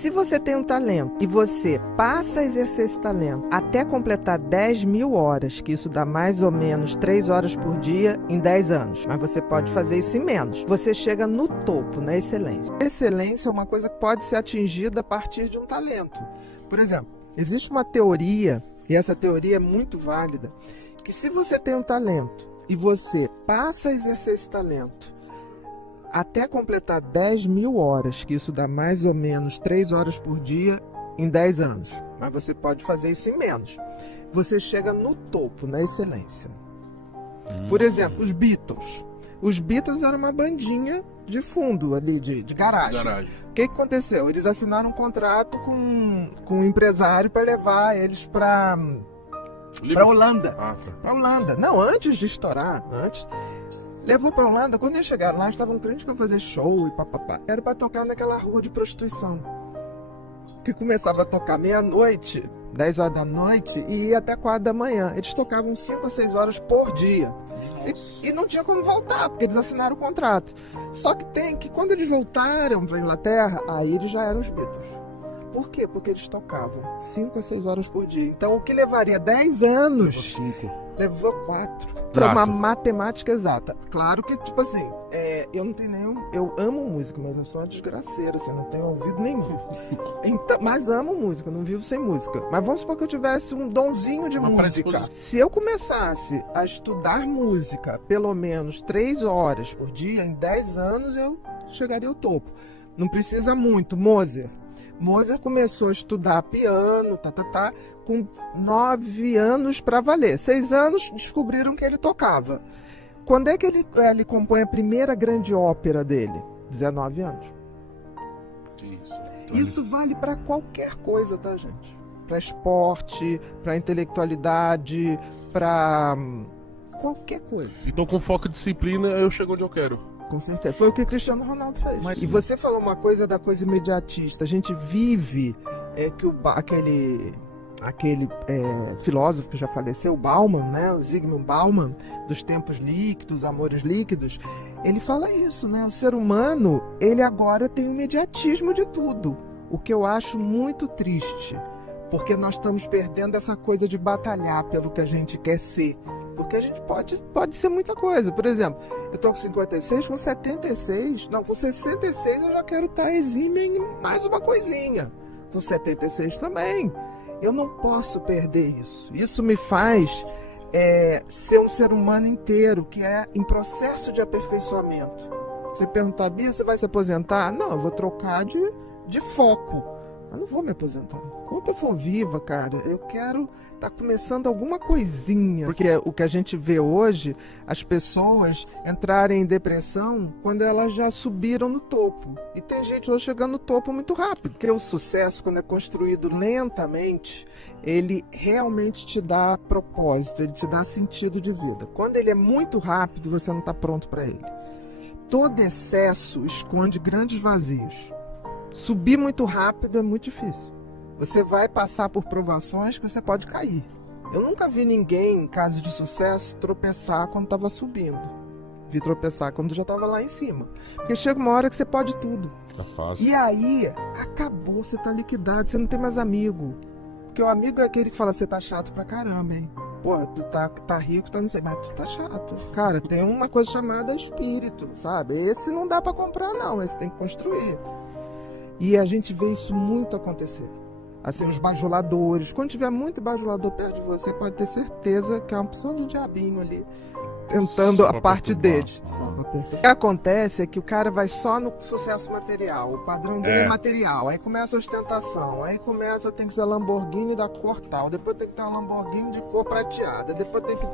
Se você tem um talento e você passa a exercer esse talento até completar 10.000 horas, que isso dá mais ou menos 3 horas por dia em 10 anos, mas você pode fazer isso em menos, você chega no topo, na excelência. Excelência é uma coisa que pode ser atingida a partir de um talento. Por exemplo, existe uma teoria, e essa teoria é muito válida, que se você tem um talento e você passa a exercer esse talento até completar 10.000 horas, que isso dá mais ou menos 3 horas por dia em 10 anos, mas você pode fazer isso em menos, você chega no topo, na excelência. Por exemplo, os Beatles. Os Beatles eram uma bandinha de fundo ali, de garagem. O que aconteceu? Eles assinaram um contrato com um empresário para levar eles para Holanda. Para Holanda. Não, antes de estourar, levou pra Holanda. Quando eles chegaram lá, estavam crentes que iam fazer show e papapá. Era pra tocar naquela rua de prostituição, que começava a tocar meia-noite, 10 horas da noite, e ia até 4 da manhã. Eles tocavam 5 a 6 horas por dia. E não tinha como voltar, porque eles assinaram o contrato. Só que quando eles voltaram pra Inglaterra, aí eles já eram os Beatles. Por quê? Porque eles tocavam 5 a 6 horas por dia. Então, o que levaria 10 anos... Levou 4. É uma matemática exata. Claro que, tipo assim, eu não tenho nenhum... Eu amo música, mas eu sou uma desgraceira, assim, não tenho ouvido nenhum. Então, mas amo música, não vivo sem música. Mas vamos supor que eu tivesse um donzinho de música. Se eu começasse a estudar música pelo menos 3 horas por dia, em 10 anos eu chegaria ao topo. Não precisa muito. Mozart começou a estudar piano, com 9 anos para valer. 6 anos descobriram que ele tocava. Quando é que ele compõe a primeira grande ópera dele? 19 anos. Isso vale para qualquer coisa, tá, gente? Para esporte, para intelectualidade, para qualquer coisa. Então, com foco e disciplina, eu chego onde eu quero. Com certeza. Foi o que o Cristiano Ronaldo fez. E você falou uma coisa da coisa imediatista. A gente vive aquele filósofo que já faleceu, Bauman, né? O Zygmunt Bauman, dos tempos líquidos, amores líquidos. Ele fala isso, né? O ser humano, ele agora tem o imediatismo de tudo. O que eu acho muito triste. Porque nós estamos perdendo essa coisa de batalhar pelo que a gente quer ser. Porque a gente pode ser muita coisa. Por exemplo, eu tô com 56, com 76... Não, com 66 eu já quero estar exímio em mais uma coisinha. Com 76 também. Eu não posso perder isso. Isso me faz ser um ser humano inteiro, que é em processo de aperfeiçoamento. Você perguntar, Bia, você vai se aposentar? Não, eu vou trocar de foco. Eu não vou me aposentar. Enquanto eu for viva, cara, eu quero estar começando alguma coisinha. Porque o que a gente vê hoje, as pessoas entrarem em depressão quando elas já subiram no topo. E tem gente hoje chegando no topo muito rápido. Porque o sucesso, quando é construído lentamente, ele realmente te dá propósito, ele te dá sentido de vida. Quando ele é muito rápido, você não está pronto para ele. Todo excesso esconde grandes vazios. Subir muito rápido é muito difícil. Você vai passar por provações que você pode cair. Eu nunca vi ninguém, em caso de sucesso, tropeçar quando estava subindo. Vi tropeçar quando já estava lá em cima. Porque chega uma hora que você pode tudo. Tá fácil. E aí, acabou, você tá liquidado, você não tem mais amigo. Porque o amigo é aquele que fala, você tá chato pra caramba, hein? Pô, tu tá rico, tá não sei, mas tu tá chato. Cara, tem uma coisa chamada espírito, sabe? Esse não dá pra comprar não, esse tem que construir. E a gente vê isso muito acontecer. Assim, os bajuladores. Quando tiver muito bajulador perto de você, pode ter certeza que é uma opção de diabinho ali, tentando a parte deles. O que acontece é que o cara vai só no sucesso material. O padrão dele é material. Aí começa a ostentação. Aí tem que ser a Lamborghini da cor tal. Depois tem que ter uma Lamborghini de cor prateada. Depois tem que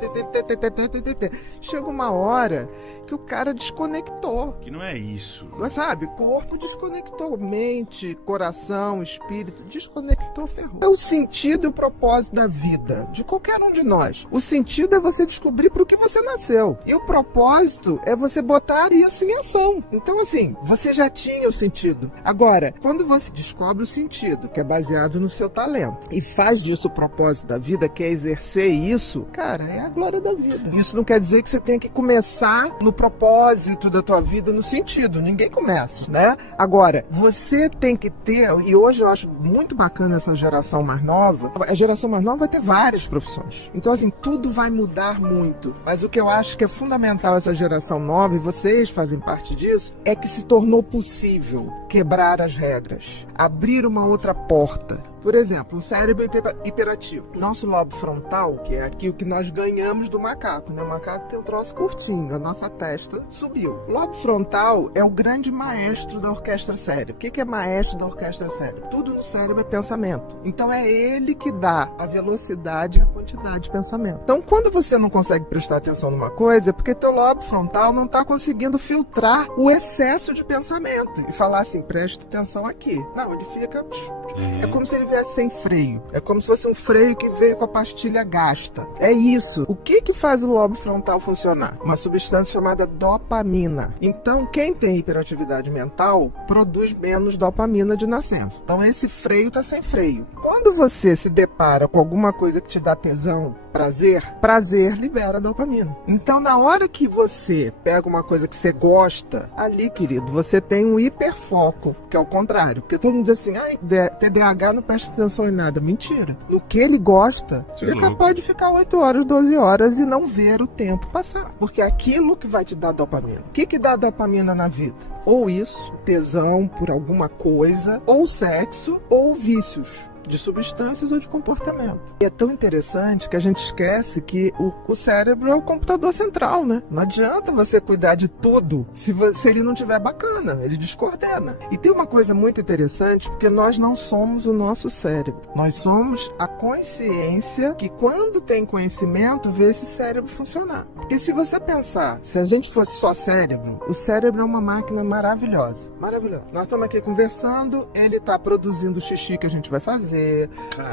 ter. Chega uma hora que o cara desconectou. Que não é isso. Mas sabe, corpo desconectou. Mente, coração, espírito, desconectou, ferrou. É o sentido e o propósito da vida de qualquer um de nós. O sentido é você descobrir para o que você nasceu. aconteceu. E o propósito é você botar isso em ação. Então, assim, você já tinha o sentido. Agora, quando você descobre o sentido, que é baseado no seu talento, e faz disso o propósito da vida, que é exercer isso, cara, é a glória da vida. Isso não quer dizer que você tem que começar no propósito da tua vida, no sentido. Ninguém começa, né? Agora, você tem que ter, e hoje eu acho muito bacana essa geração mais nova, a geração mais nova vai ter várias profissões. Então, assim, tudo vai mudar muito. Mas o que eu acho que é fundamental essa geração nova, e vocês fazem parte disso, é que se tornou possível quebrar as regras, abrir uma outra porta. Por exemplo, o cérebro hiperativo. Nosso lobo frontal, que é aqui o que nós ganhamos do macaco, né? O macaco tem um troço curtinho, a nossa testa subiu. O lobo frontal é o grande maestro da orquestra cérebro. O que é maestro da orquestra cérebro? Tudo no cérebro é pensamento. Então é ele que dá a velocidade e a quantidade de pensamento. Então quando você não consegue prestar atenção numa coisa, é porque teu lobo frontal não está conseguindo filtrar o excesso de pensamento e falar assim, presta atenção aqui. Não, ele fica... É como se ele viesse sem freio. É como se fosse um freio que veio com a pastilha gasta. É isso. O que faz o lobo frontal funcionar? Uma substância chamada dopamina. Então, quem tem hiperatividade mental produz menos dopamina de nascença. Então, esse freio está sem freio. Quando você se depara com alguma coisa que te dá tesão, prazer libera dopamina. Então, na hora que você pega uma coisa que você gosta, ali, querido, você tem um hiperfoco, que é o contrário. Porque todo mundo diz assim, TDAH não presta atenção em nada. Mentira. No que ele gosta, ele é capaz de ficar 8 horas, 12 horas e não ver o tempo passar. Porque é aquilo que vai te dar dopamina. O que dá dopamina na vida? Ou isso, tesão por alguma coisa, ou sexo, ou vícios de substâncias ou de comportamento. E é tão interessante que a gente esquece que o cérebro é o computador central, né? Não adianta você cuidar de tudo se ele não tiver bacana, ele descoordena. E tem uma coisa muito interessante, porque nós não somos o nosso cérebro. Nós somos a consciência que, quando tem conhecimento, vê esse cérebro funcionar. Porque se você pensar, se a gente fosse só cérebro, o cérebro é uma máquina maravilhosa. Maravilhosa. Nós estamos aqui conversando, ele está produzindo o xixi que a gente vai fazer,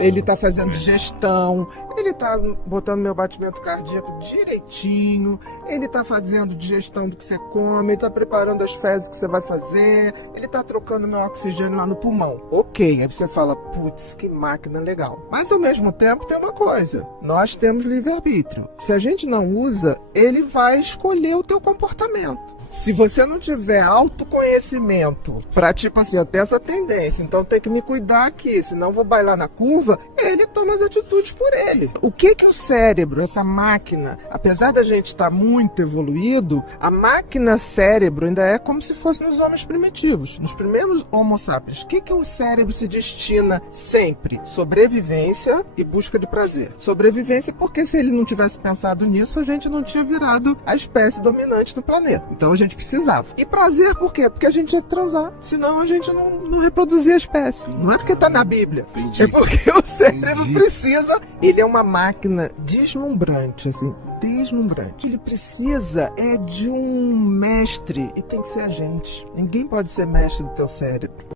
ele tá fazendo digestão, ele tá botando meu batimento cardíaco direitinho, ele tá fazendo digestão do que você come, ele tá preparando as fezes que você vai fazer, ele tá trocando meu oxigênio lá no pulmão. Ok, aí você fala, putz, que máquina legal. Mas ao mesmo tempo tem uma coisa, nós temos livre-arbítrio. Se a gente não usa, ele vai escolher o teu comportamento. Se você não tiver autoconhecimento pra, tipo assim, eu tenho essa tendência, então tem que me cuidar aqui, senão vou bailar na curva, ele toma as atitudes por ele. O que o cérebro, essa máquina, apesar da gente estar muito evoluído, a máquina cérebro ainda é como se fosse nos homens primitivos, nos primeiros homo sapiens. O que o cérebro se destina sempre? Sobrevivência e busca de prazer. Sobrevivência porque se ele não tivesse pensado nisso, a gente não tinha virado a espécie dominante do planeta. Então a gente precisava. E prazer por quê? Porque a gente ia transar. Senão a gente não reproduzia a espécie. Não é porque tá na Bíblia. Entendi. É porque o cérebro precisa. Ele é uma máquina deslumbrante, assim. Deslumbrante. Ele precisa de um mestre e tem que ser a gente. Ninguém pode ser mestre do teu cérebro.